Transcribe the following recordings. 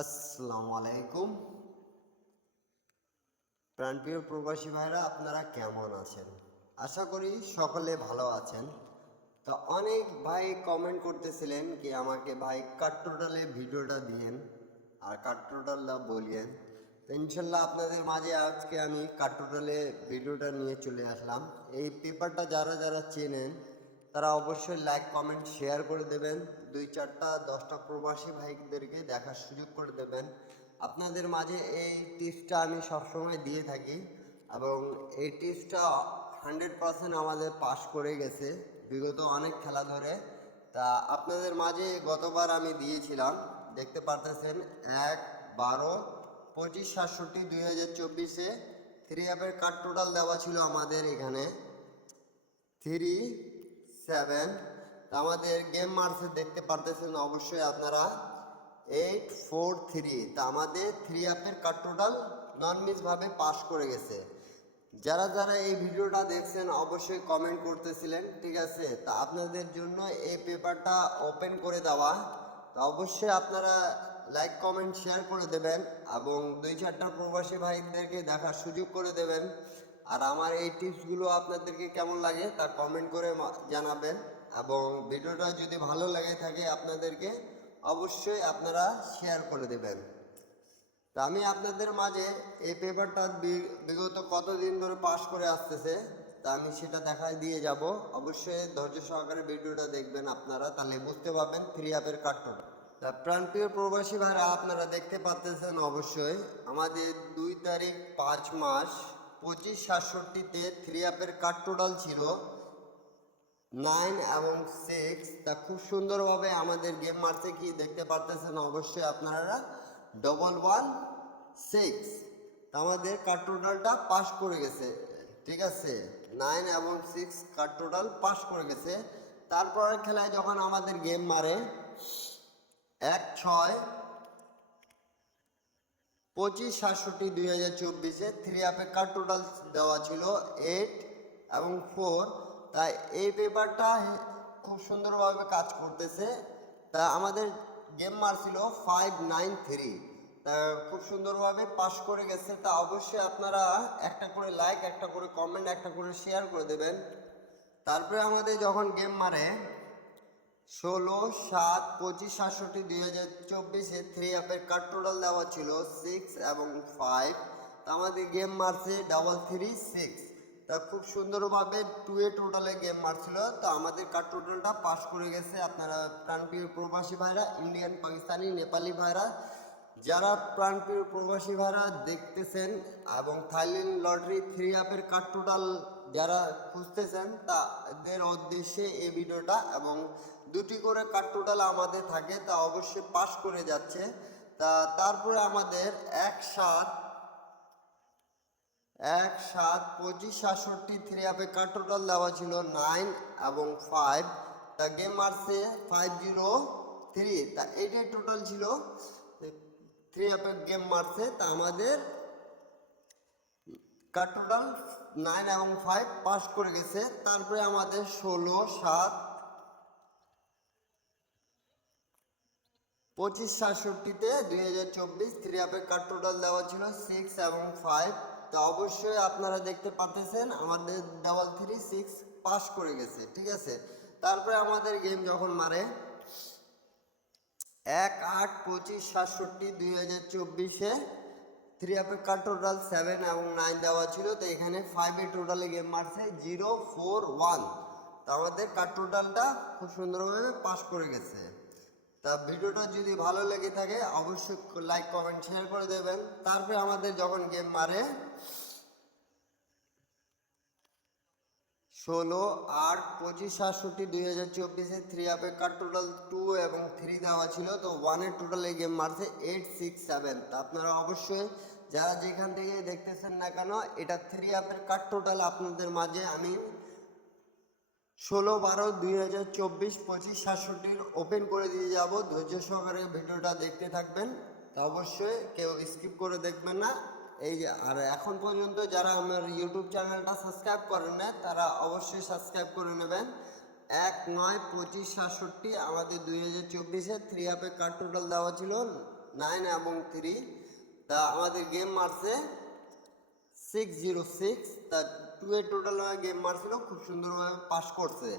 আসসালামু আলাইকুম প্রাণপ্রিয় প্রবাসী ভাইরা, আপনারা কেমন আছেন? আশা করি সকলে ভালো আছেন। তো অনেক ভাই কমেন্ট করতেছিলেন কি আমাকে ভাই কাট টোটালে ভিডিওটা দিয়েন আর কাট টোটালটা বলিয়েন। তো ইনশাল্লাহ আপনাদের মাঝে আজকে আমি কাট টোটালে ভিডিওটা নিয়ে চলে আসলাম। এই পেপারটা যারা যারা চেনেন তারা অবশ্যই লাইক কমেন্ট শেয়ার করে দেবেন, 2-4টা 10টা প্রবাসী ভাইদেরকে দেখার সুযোগ করে দেবেন। আপনাদের মাঝে এই টিপসটা আমি সবসময় দিয়ে থাকি এবং এই টিপসটা 100% আমাদের পাস করে গেছে বিগত অনেক খেলা ধরে। তা আপনাদের মাঝে গতবার আমি দিয়েছিলাম, দেখতে পারতেছেন 1-12-25-67-2024 থ্রি অ্যাপের কার্ড টোটাল দেওয়া ছিল আমাদের এখানে 3-7। আমাদের গেম মার্সে দেখতে পারতেছেন অবশ্যই আপনারা 8-4-3। তা আমাদের থ্রি অ্যাপের কার্ড টোটাল নন মিসভাবে পাস করে গেছে। যারা যারা এই ভিডিওটা দেখছেন অবশ্যই কমেন্ট করতেছিলেন, ঠিক আছে? তা আপনাদের জন্য এই পেপারটা ওপেন করে দেওয়া। তো অবশ্যই আপনারা লাইক কমেন্ট শেয়ার করে দেবেন এবং 2-4টা প্রবাসী ভাইদেরকে দেখার সুযোগ করে দেবেন। আর আমার এই টিপসগুলো আপনাদেরকে কেমন লাগে তা কমেন্ট করে জানাবেন এবং ভিডিওটা যদি ভালো লাগে থাকে আপনাদেরকে অবশ্যই আপনারা শেয়ার করে দেবেন। তা আমি আপনাদের মাঝে এই পেপারটা বিগত কতদিন ধরে পাস করে আসতেছে তা আমি সেটা দেখাই দিয়ে যাব। অবশ্যই ধৈর্য সহকারে ভিডিওটা দেখবেন আপনারা, তাহলে বুঝতে পারবেন থ্রি অ্যাপের কার্ডটা। তা প্রাণপ্রিয় প্রবাসী ভাইরা, আপনারা দেখতে পাচ্ছেন অবশ্যই আমাদের 2 তারিখ 5 মাস 25-67-তে থ্রি অ্যাপের কার্ড টোটাল ছিল 9 এবং 6। তা খুব সুন্দরভাবে আমাদের গেম মারছে কি দেখতে পারতেছেন অবশ্যই আপনারা 1-1-6। আমাদের কার্ড টোটালটা পাস করে গেছে, ঠিক আছে? 9 এবং 6 কার্ড টোটাল পাস করে গেছে। তারপরের খেলায় যখন আমাদের গেম মারে 1-6-25-67-2024 থ্রি অ্যাপে কার্ড টোটাল দেওয়া ছিল 8 এবং 4। তাই এই পেপারটা খুব সুন্দরভাবে কাজ করতেছে। তা আমাদের গেম মারছিল 5-9-3। তা খুব সুন্দরভাবে পাস করে গেছে। তা অবশ্যই আপনারা একটা করে লাইক, একটা করে কমেন্ট, একটা করে শেয়ার করে দেবেন। তারপরে আমাদের যখন গেম মারে 16-7-25-67-2024 থ্রি অ্যাপের কার্ড টোটাল দেওয়া ছিল 6 এবং 5। তা আমাদের গেম মারছে 3-3-6। তা খুব সুন্দরভাবে 2 টোটালে গেম মারছিল। তো আমাদের কার্ড টোটালটা পাস করে গেছে। আপনারা প্রাণপ্রিয় প্রবাসী ভাইরা, ইন্ডিয়ান, পাকিস্তানি, নেপালি ভাইরা, যারা প্রাণপ্রিয় প্রবাসী ভাইরা দেখতেছেন এবং থাইল্যান্ড লটারি থ্রি অ্যাপের কার্ড টোটাল যারা খুঁজতেছেন তাদের উদ্দেশ্যে এই ভিডিওটা। এবং 2টি করে কার্ড টোটাল আমাদের থাকে, তা অবশ্যই পাস করে যাচ্ছে। তারপরে আমাদের 1-7-25-67 থ্রি অ্যাপে কার্ড টোটাল দেওয়া ছিল 9 এবং 5। তা গেম মারছে 5-0-3। তা এইটাই টোটাল ছিল থ্রি অ্যাপের গেম মারছে। তা আমাদের কার্ড টোটাল 9 এবং 5 পাস করে গেছে। তারপরে আমাদের 16-7-25-67-তে 2024 থ্রি অ্যাপের কার্ড টোটাল দেওয়া ছিল 6 এবং 5। তা অবশ্যই আপনারা দেখতে পাচ্ছেন আমাদের 3-3-6 পাস করে গেছে, ঠিক আছে? তারপরে আমাদের গেম যখন মারে 1-8-25-67-2024 থ্রি অ্যাপের কার্ড টোটাল 7 এবং 9 দেওয়া ছিল। তো এখানে 5 টোটালে গেম মারছে 0-4-1। তো আমাদের কার্ড টোটালটা খুব সুন্দরভাবে পাস করে গেছে। তা ভিডিওটা যদি ভালো লেগে থাকে অবশ্যই লাইক কমেন্ট শেয়ার করে দেবেন। তারপরে আমাদের যখন গেম মারে 16-8-25-67-2024 থ্রি অ্যাপের কার্ড টোটাল 2 এবং 3 দেওয়া ছিল। তো 1 টোটালে গেম মারছে 8-6-7। তা আপনারা অবশ্যই যারা যেখান থেকে দেখতেছেন না কেন, এটা থ্রি অ্যাপের কার্ড টোটাল আপনাদের মাঝে আমি 16-12-2024 25-67 ওপেন করে দিয়ে যাব। ধৈর্য সহকারে ভিডিওটা দেখতে থাকবেন। তা অবশ্যই কেউ স্কিপ করে দেখবেন না। এই যে আর এখন পর্যন্ত যারা আমার ইউটিউব চ্যানেলটা সাবস্ক্রাইব করেন না তারা অবশ্যই সাবস্ক্রাইব করে নেবেন। 1-9-25-67 আমাদের 2024 থ্রি অ্যাপে কার্ড টোটাল দেওয়া ছিল 9 এবং 3। তা আমাদের গেম মারছে 606। তা 2 এর টোটাল গেম মারছিল, খুব সুন্দরভাবে পাস করছে।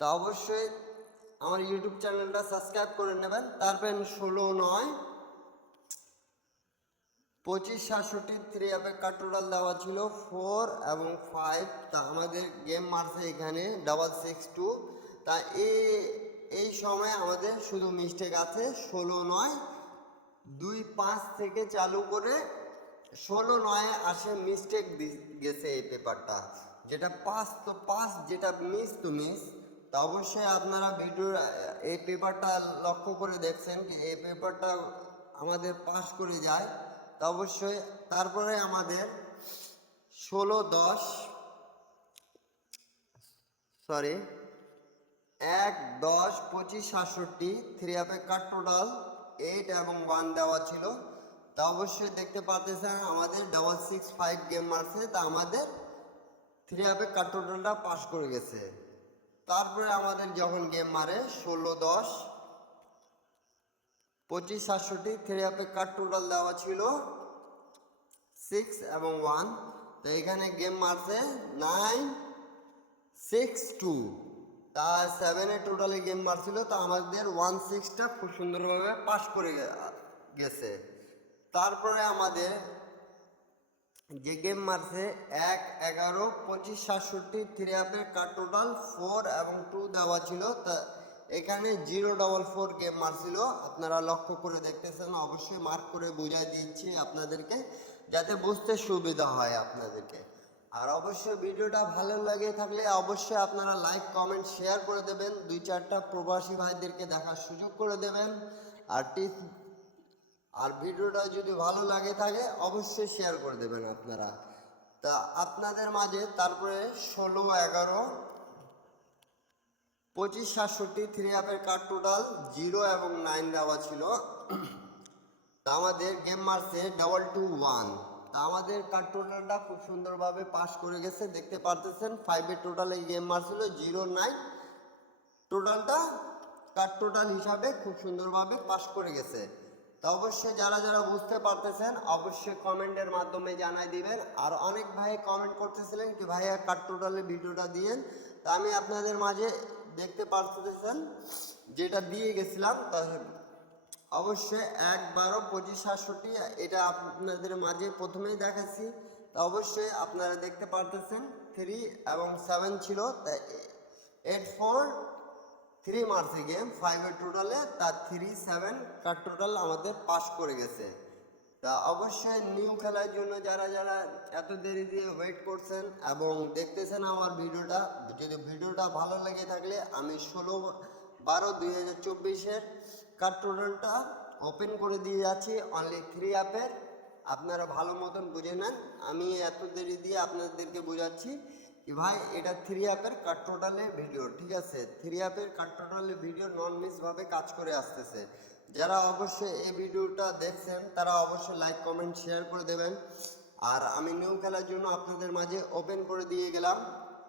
তা অবশ্যই আমার ইউটিউব চ্যানেলটা সাবস্ক্রাইব করে নেবেন। তারপর 16-9-25-67 3 অ্যাপের কার্ড টোটাল দেওয়া ছিল 4 এবং 5। তা আমাদের গেম মারছে এখানে 662। তা এই সময় আমাদের শুধু মিস্টেক আছে 16-9-25 থেকে চালু করে 16-9 আসে মিস্টেক গেছে এই পেপারটা, যেটা পাস তো পাস, যেটা মিস তো মিস। তা অবশ্যই আপনারা ভিডিওর এই পেপারটা লক্ষ্য করে দেখছেন কি এই পেপারটা আমাদের পাস করে যায়। তা অবশ্যই তারপরে আমাদের 1-10-25-67 3 অ্যাপের কার্ড টোটাল 8 এবং 1 দেওয়া ছিল। তা অবশ্যই দেখতে পাচ্ছেন আমাদের 665 গেম মারছে। তা আমাদের 3 অ্যাপের কার্ড টোটালটা পাস করে গেছে। তারপরে আমাদের যখন গেম মারে 16-10-25-67 3 অ্যাপের কার্ড টোটাল দেওয়া ছিল 6 এবং 1। তো এখানে গেম মারছে 962। তা 7 এর টোটালি গেম মারছিল। তা আমাদের 16টা খুব সুন্দরভাবে পাস করে গেছে। তারপরে আমাদের যে গেম মারছে 1-11-25-67 3 অ্যাপের কার্ড টোটাল 4 এবং 2 দেওয়া ছিল। তা এখানে 0-4 গেম মারছিল। আপনারা লক্ষ্য করে দেখতেছেন, অবশ্যই মার্ক করে বুঝাই দিচ্ছি আপনাদেরকে যাতে বুঝতে সুবিধা হয় আপনাদেরকে। আর অবশ্যই ভিডিওটা ভালো লাগে থাকলে অবশ্যই আপনারা লাইক কমেন্ট শেয়ার করে দেবেন, 2-4টা প্রবাসী ভাইদেরকে দেখার সুযোগ করে দেবেন। আর ভিডিওটা যদি ভালো লাগে থাকে অবশ্যই শেয়ার করে দেবেন আপনারা। তা আপনাদের মাঝে তারপরে 16-11-25-67 3 অ্যাপের কার্ড টোটাল 0 এবং 9 দেওয়া ছিল। তা আমাদের গেম মারছে 221। তা আমাদের কার্ড টোটালটা খুব সুন্দরভাবে পাস করে গেছে, দেখতে পারতেছেন 5 এর টোটালে গেম মারছিল 0-9 টোটালটা কার্ড টোটাল হিসাবে খুব সুন্দরভাবে পাস করে গেছে। তা অবশ্যই যারা যারা বুঝতে পারতেছেন অবশ্যই কমেন্টের মাধ্যমে জানাই দিবেন। আর অনেক ভাই কমেন্ট করতেছিলেন কি ভাইয়া কার্ড টোটালের ভিডিওটা দিয়েন। তা আমি আপনাদের মাঝে দেখতে পারতেছেন যেটা দিয়ে গেছিলাম। তা অবশ্যই 1-12-25-67 এটা আপনাদের মাঝে প্রথমেই দেখাচ্ছি। তা অবশ্যই আপনারা দেখতে পারতেছেন 3 এবং 7 ছিল। তা 8-4-3 মারছে গেম 5 এর টোটালে। তার 3-7 কার টোটাল আমাদের পাস করে গেছে। তা অবশ্যই নিউ খেলার জন্য যারা যারা এত দেরি দিয়ে ওয়েট করছেন এবং দেখতেছেন আমার ভিডিওটা, যদি ভিডিওটা ভালো লেগে থাকলে আমি 16-12-2024 কার টোটালটা ওপেন করে দিয়ে যাচ্ছি অনলি 3 অ্যাপের। আপনারা ভালো মতন বুঝে নেন, আমি এত দেরি দিয়ে আপনাদেরকে বোঝাচ্ছি কি ভাই এটা 3 অ্যাপের কার টোটালের ভিডিও, ঠিক আছে? 3 অ্যাপের কার টোটালের ভিডিও নন মিসভাবে কাজ করে আসতেছে। যারা অবশ্যই এই ভিডিওটা দেখছেন তারা অবশ্যই লাইক কমেন্ট শেয়ার করে দেবেন। আর আমি নিউ খেলার জন্য আপনাদের মাঝে ওপেন করে দিয়ে গেলাম।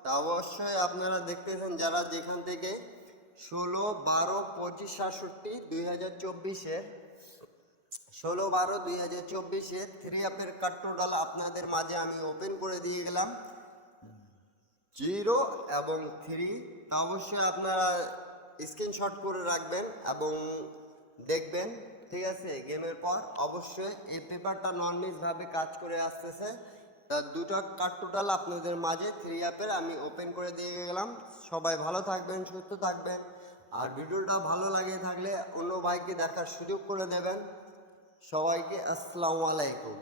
তা অবশ্যই আপনারা দেখতেছেন যারা যেখান থেকে 16-12-25-67 2024-এর 16-12-2024-এর 3 অ্যাপের কার্ড টোটাল আপনাদের মাঝে আমি ওপেন করে দিয়ে গেলাম 0 এবং 3। তা অবশ্যই আপনারা স্ক্রিনশট করে রাখবেন এবং দেখবেন, ঠিক আছে? গেমের পর অবশ্যই এই পেপারটা নন মিসভাবে কাজ করে আসতেছে। তা দুটো কার্ড টোটাল আপনাদের মাঝে 3 অ্যাপের আমি ওপেন করে দিয়ে গেলাম। সবাই ভালো থাকবেন, সুস্থ থাকবেন। আর ভিডিওটা ভালো লাগে থাকলে অন্য ভাইকে দেখার সুযোগ করে দেবেন। সবাইকে আসসালামু আলাইকুম।